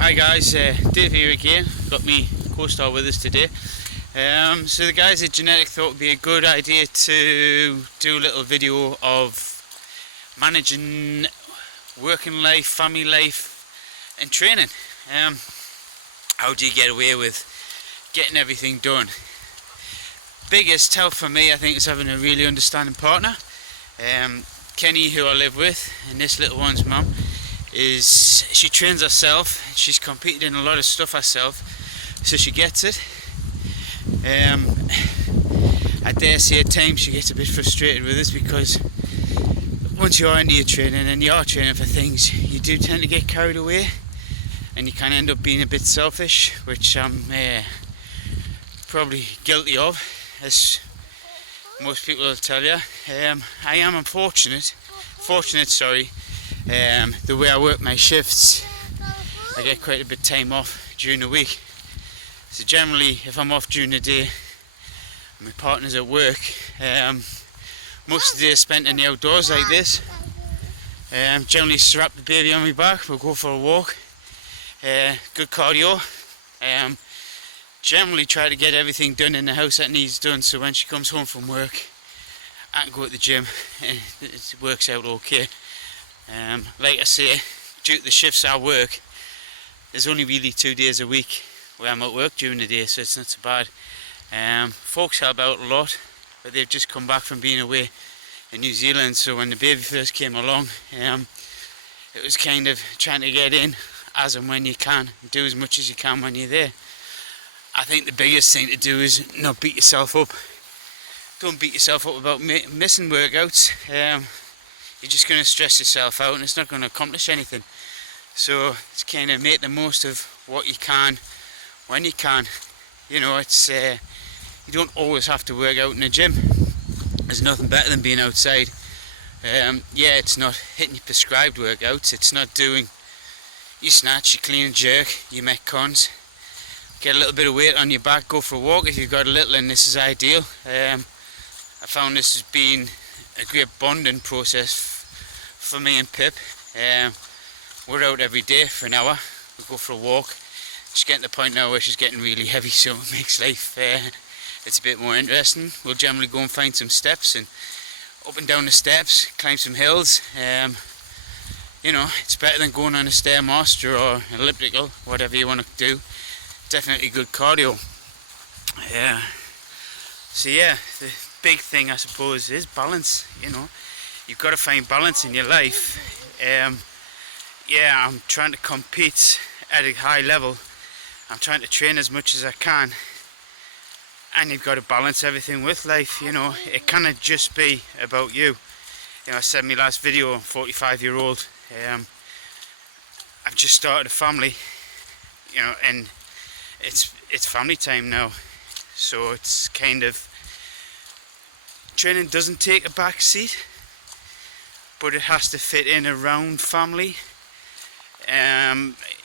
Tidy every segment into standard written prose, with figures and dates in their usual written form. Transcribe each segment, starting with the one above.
Hi guys, Dave here again. Got me co-star with us today. So the guys at Genetic thought it would be a good idea to do a little video of managing working life, family life and training. How do you get away with getting everything done? Biggest help for me, I think, is having a really understanding partner. Kenny, who I live with, and this little one's mum, she trains herself. She's competed in a lot of stuff herself, so she gets it. I dare say at times she gets a bit frustrated with us because once you're into your training and you are training for things, you do tend to get carried away and you can end up being a bit selfish, which I'm probably guilty of, as most people will tell you. I am fortunate, the way I work my shifts, I get quite a bit of time off during the week. So generally, if I'm off during the day and my partner's at work, most of the day is spent in the outdoors like this. Generally strap the baby on my back, we'll go for a walk, good cardio. Generally try to get everything done in the house that needs done, so when she comes home from work I can go to the gym and it works out okay. Like I say, due to the shifts I work, there's only really 2 days a week where I'm at work during the day, so it's not so bad. Folks help out a lot, but they've just come back from being away in New Zealand, so when the baby first came along, it was kind of trying to get in as and when you can, do as much as you can when you're there. I think the biggest thing to do is not beat yourself up. Don't beat yourself up about missing workouts. You're just going to stress yourself out and it's not going to accomplish anything. So it's kind of make the most of what you can when you can. You know, it's you don't always have to work out in a gym. There's nothing better than being outside. Yeah, it's not hitting your prescribed workouts. It's not doing your snatch, your clean and jerk, your metcons. Get a little bit of weight on your back, go for a walk if you've got a little, and this is ideal. I found this has been a great bonding process for me and Pip. We're out every day for an hour, we go for a walk. She's getting to the point now where she's getting really heavy, so it makes life it's a bit more interesting. We'll generally go and find some steps and up and down the steps, climb some hills. You know, it's better than going on a Stairmaster or an elliptical, whatever you want to do. Definitely good cardio. So yeah, the big thing I suppose is balance. You know, you've got to find balance in your life. Yeah, I'm trying to compete at a high level. I'm trying to train as much as I can, and you've got to balance everything with life. You know, it cannot just be about you. You know, I said in my last video, I'm 45-year-old. I've just started a family. You know, and it's family time now, so it's kind of, training doesn't take a back seat, but it has to fit in around family.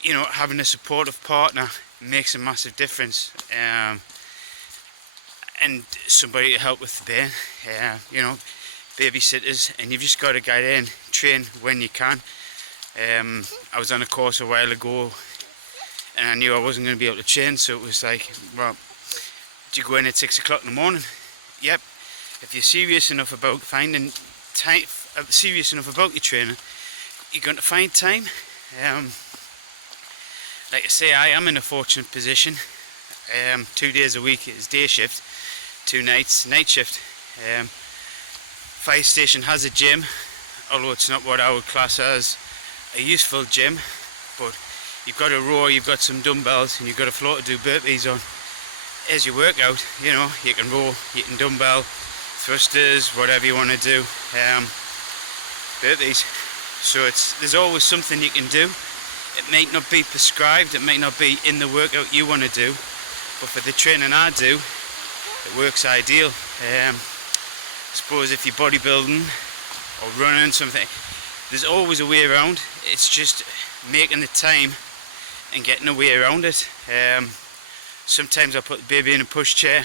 You know, having a supportive partner makes a massive difference, and somebody to help with the baby, you know, babysitters, and you've just got to get in, train when you can. I was on a course a while ago and I knew I wasn't going to be able to train, so it was like, well, do you go in at 6 o'clock in the morning? Yep. If you're serious enough about finding time, serious enough about your training, you're going to find time. Like I say, I am in a fortunate position. 2 days a week is day shift, 2 nights night shift. Fire station has a gym, although it's not what I would class as a useful gym, but you've got a row, you've got some dumbbells, and you've got a floor to do burpees on. As your workout, you know, you can row, you can dumbbell, thrusters, whatever you want to do, burpees. So there's always something you can do. It might not be prescribed, it might not be in the workout you want to do, but for the training I do, it works ideal. I suppose if you're bodybuilding or running something, there's always a way around. It's just making the time and getting a way around it. Sometimes I put the baby in a push chair,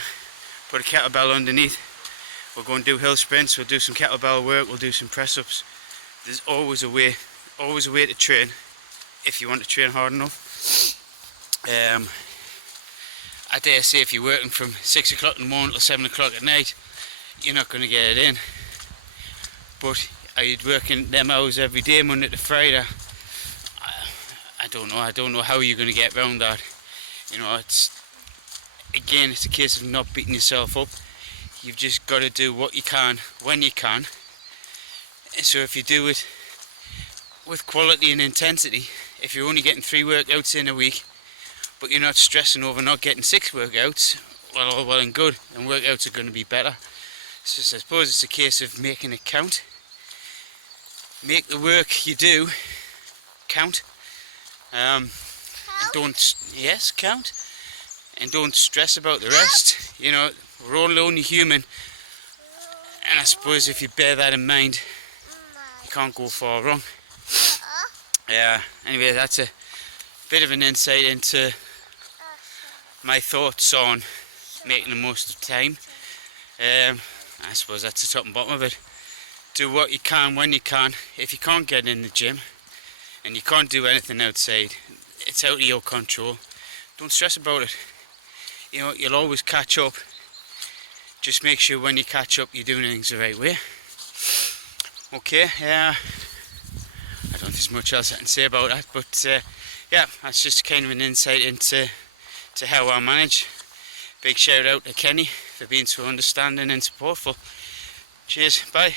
put a kettlebell underneath. We'll go and do hill sprints, we'll do some kettlebell work, we'll do some press ups. There's always a way to train if you want to train hard enough. I dare say if you're working from 6 o'clock in the morning till 7 o'clock at night, you're not going to get it in. But are you working them hours every day, Monday to Friday? I don't know. I don't know how you're going to get around that. You know, it's a case of not beating yourself up. You've just got to do what you can when you can. So if you do it with quality and intensity, if you're only getting 3 workouts in a week, but you're not stressing over not getting 6 workouts, well, all well and good, and workouts are going to be better. So I suppose it's a case of making it count. Make the work you do count. Count. And don't stress about the rest. You know, we're all only human, and I suppose if you bear that in mind, you can't go far wrong. Anyway, that's a bit of an insight into my thoughts on making the most of time. I suppose that's the top and bottom of it. Do what you can when you can. If you can't get in the gym and you can't do anything outside, it's out of your control. Don't stress about it. You know, you'll always catch up. Just make sure when you catch up you're doing things the right way. Okay, I don't know if there's much else I can say about that, but that's just kind of an insight into how I manage. Big shout out to Kenny for being so understanding and supportful. Cheers, bye.